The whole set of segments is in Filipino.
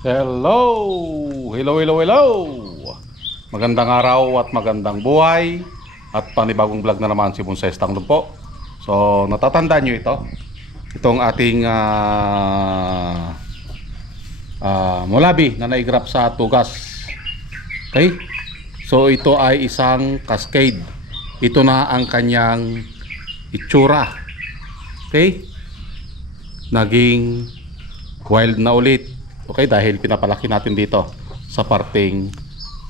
Hello! Hello, hello, hello! Magandang araw at magandang buhay at panibagong vlog na naman si Bonsai Tanglong po. So, natatandaan nyo ito? Itong ating mulabi na naigrap sa tugas. Okay? So, ito ay isang cascade. Ito na ang kanyang itsura. Okay? Naging wild na ulit. Okay, dahil pinapalaki natin dito sa parting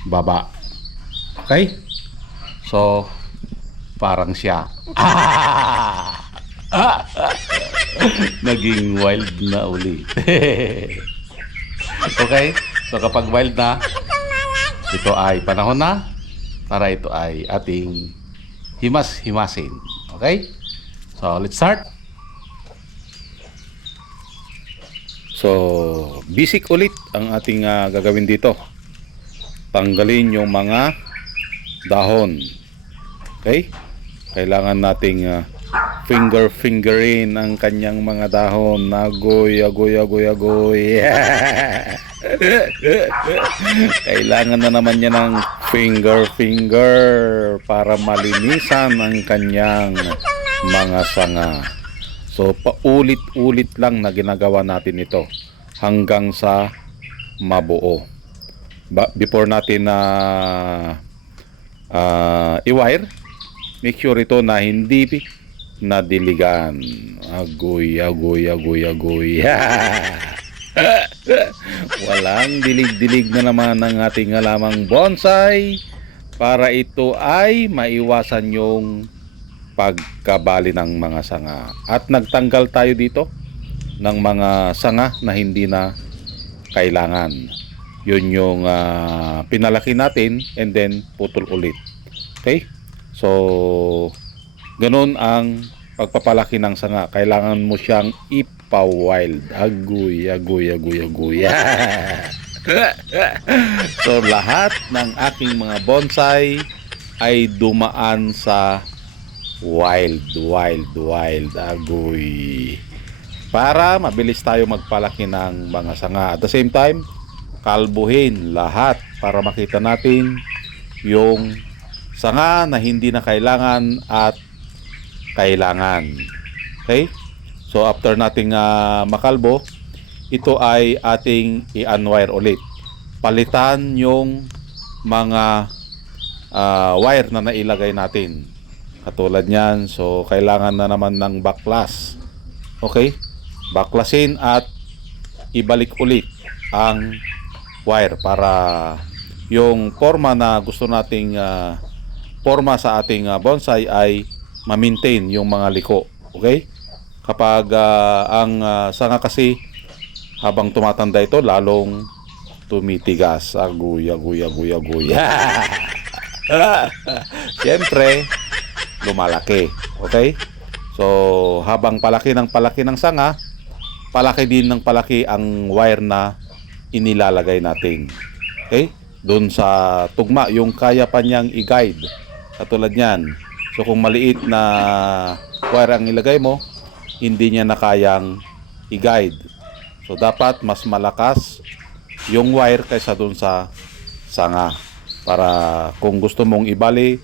baba. Okay? So, parang siya. Naging wild na uli. Okay? So, kapag wild na, ito ay panahon na para ito ay ating himas-himasin. Okay? So, let's start. So, basic ulit ang ating gagawin dito. Tanggalin yung mga dahon. Okay? Kailangan nating fingerin ang kanyang mga dahon. Agoy. Kailangan na naman niya ng finger para malinisan ang kanyang mga sanga. So paulit-ulit lang na ginagawa natin ito hanggang sa mabuo. Before natin na i-wire, make sure ito na hindi nadiligan. Agoy. Walang dilig-dilig na naman ng ating halamang bonsai para ito ay maiwasan yung pagkabali ng mga sanga. At nagtanggal tayo dito ng mga sanga na hindi na kailangan. Yun yung pinalaki natin and then putol ulit. Okay? So, ganun ang pagpapalaki ng sanga. Kailangan mo siyang ipa-wild. Agoy. So, lahat ng aking mga bonsai ay dumaan sa wild agoy para mabilis tayo magpalaki ng mga sanga. At the same time, kalbuhin lahat para makita natin yung sanga na hindi na kailangan at kailangan. Okay? So after nating makalbo, ito ay ating i-unwire ulit. Palitan yung mga wire na nailagay natin. Katulad niyan, so kailangan na naman ng baklas. Okay? Baklasin at ibalik ulit ang wire para yung forma na gusto nating forma sa ating bonsai ay ma-maintain yung mga liko. Okay? Kapag ang sanga kasi habang tumatanda ito, lalong tumitigas. Agoy. Siyempre, lumalaki. Okay? So, habang palaki ng sanga, palaki din ng palaki ang wire na inilalagay natin. Okay? Doon sa tugma, yung kaya pa niyang i-guide. Katulad niyan. So, kung maliit na wire ang ilagay mo, hindi niya na kayang i-guide. So, dapat mas malakas yung wire kaysa doon sa sanga. Para kung gusto mong ibali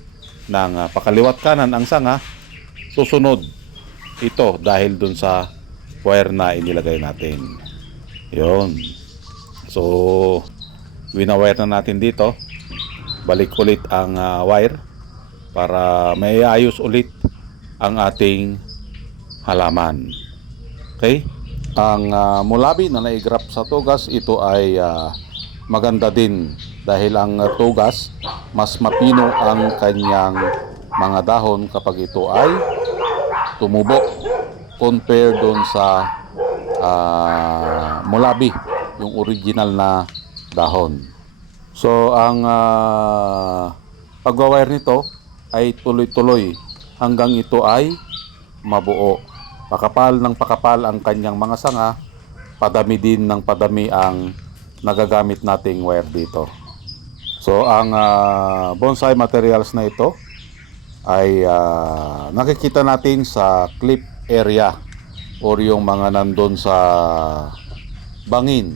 ng pakaliwat kanan ang sanga, susunod ito dahil dun sa wire na inilagay natin. Yun. So, winawire na natin dito. Balik ulit ang wire para may ayos ulit ang ating halaman. Okay? Ang mulabi na naigrap sa tugas, ito ay maganda din dahil ang tugas mas mapino ang kanyang mga dahon kapag ito ay tumubo compare doon sa mulabi, yung original na dahon. So ang pagwawire nito ay tuloy-tuloy hanggang ito ay mabuo. Pakapal ng pakapal ang kanyang mga sanga, padami din ng padami ang nagagamit nating wire dito. So ang bonsai materials na ito ay nakikita natin sa clip area or yung mga nandun sa bangin.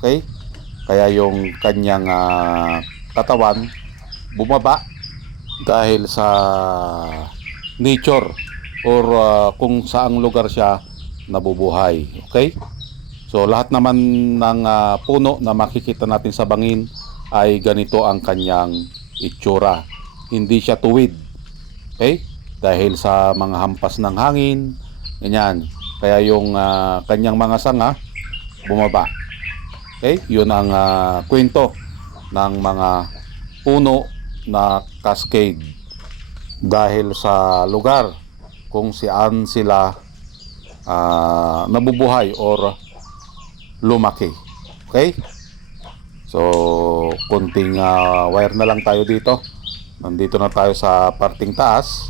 Okay? Kaya yung kanyang katawan bumaba dahil sa nature or kung saang lugar siya nabubuhay. Okay? So lahat naman ng puno na makikita natin sa bangin ay ganito ang kanyang itsura. Hindi siya tuwid. Okay? Dahil sa mga hampas ng hangin, ganyan. Kaya yung kanyang mga sanga bumaba. Okay? Yun ang kwento ng mga puno na cascade dahil sa lugar kung saan sila nabubuhay or lumaki. Okay? So, kunting wire na lang tayo dito. Nandito na tayo sa parting taas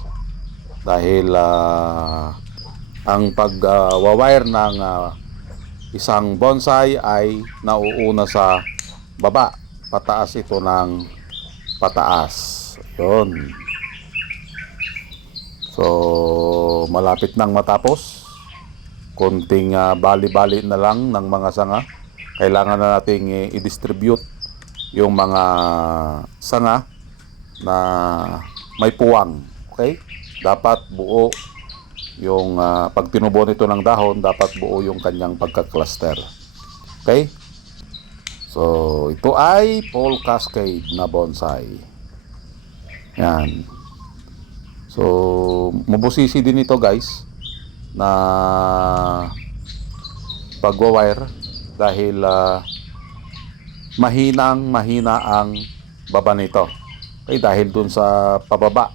dahil ang pag-wire ng isang bonsai ay nauuna sa baba. Pataas ito ng pataas. Yun. So, malapit nang matapos. Konting bali-bali na lang ng mga sanga. Kailangan na nating i-distribute yung mga sanga na may puwang. Okay? Dapat buo yung pag tinubo nito ng dahon, dapat buo yung kanyang pagka-cluster. Okay? So, ito ay pole cascade na bonsai. Yan. So, mabusisi din ito guys na pagwa-wire dahil mahina ang baba nito. Okay, dahil dun sa pababa.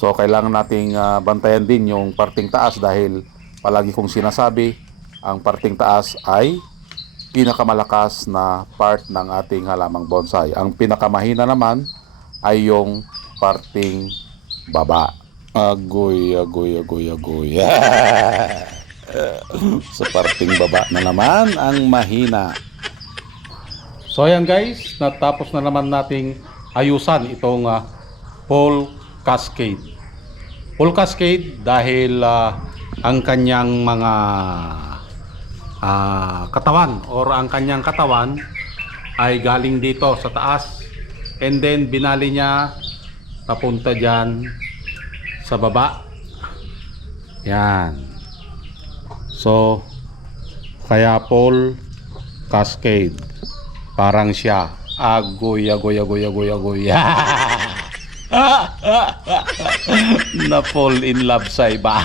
So, kailangan nating bantayan din yung parting taas dahil palagi kong sinasabi, ang parting taas ay pinakamalakas na part ng ating halamang bonsai. Ang pinakamahina naman ay yung parting baba. Agoy. Sa parting baba na naman ang mahina. So ayan guys, natapos na naman nating ayusan itong pole cascade. Pole cascade dahil ang kanyang mga katawan or ang kanyang katawan ay galing dito sa taas and then binali niya papunta dyan sa baba. Yan. So kaya pole cascade parang siya agoy na fall in love sa iba.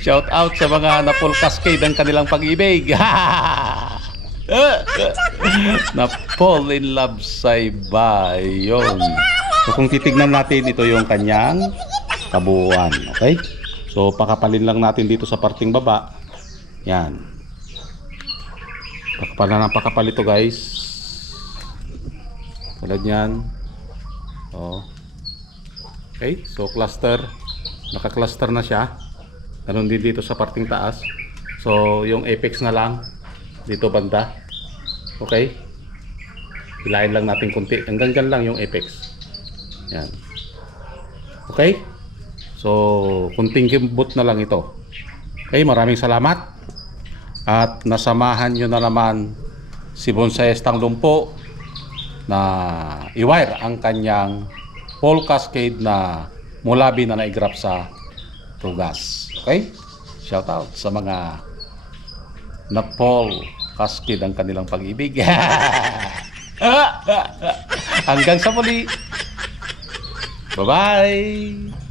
Shout out sa mga na full cascade ang kanilang pag-ibig. Na fall in love sa iba. Yun. So kung titignan natin, ito yung kanyang kabuuan. Okay? So pakapalin lang natin dito sa parting baba. Yan. Pakapal ito guys. Tulad yan. Oh. Okay? So cluster. Naka-cluster na siya. Ganun din dito sa parting taas. So yung apex na lang dito banda. Okay? Hilahin lang natin konti. Hanggang dyan lang yung apex. Yan. Okay? So kunting kimbot na lang ito. Okay? Maraming salamat. At nasamahan nyo na naman si Bonsaiistang Lumpo na i-wire ang kanyang pole cascade na mulabi na naigrap sa tugas. Okay? Shout out sa mga na pole cascade ang kanilang pag-ibig. Hanggang sa muli. Bye-bye!